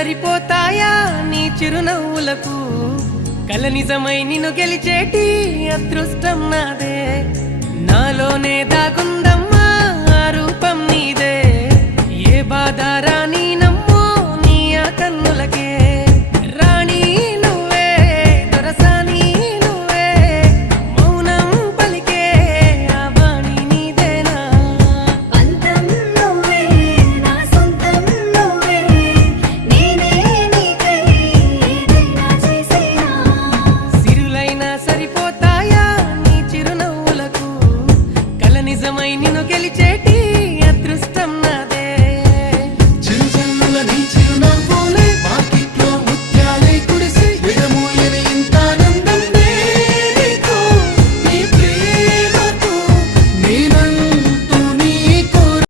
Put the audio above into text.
సరిపోతాయా నీ చిరునవ్వులకు కల నిజమై నిన్ను గెలిచేటి అదృష్టం నాదే నాలోనే దాగుందా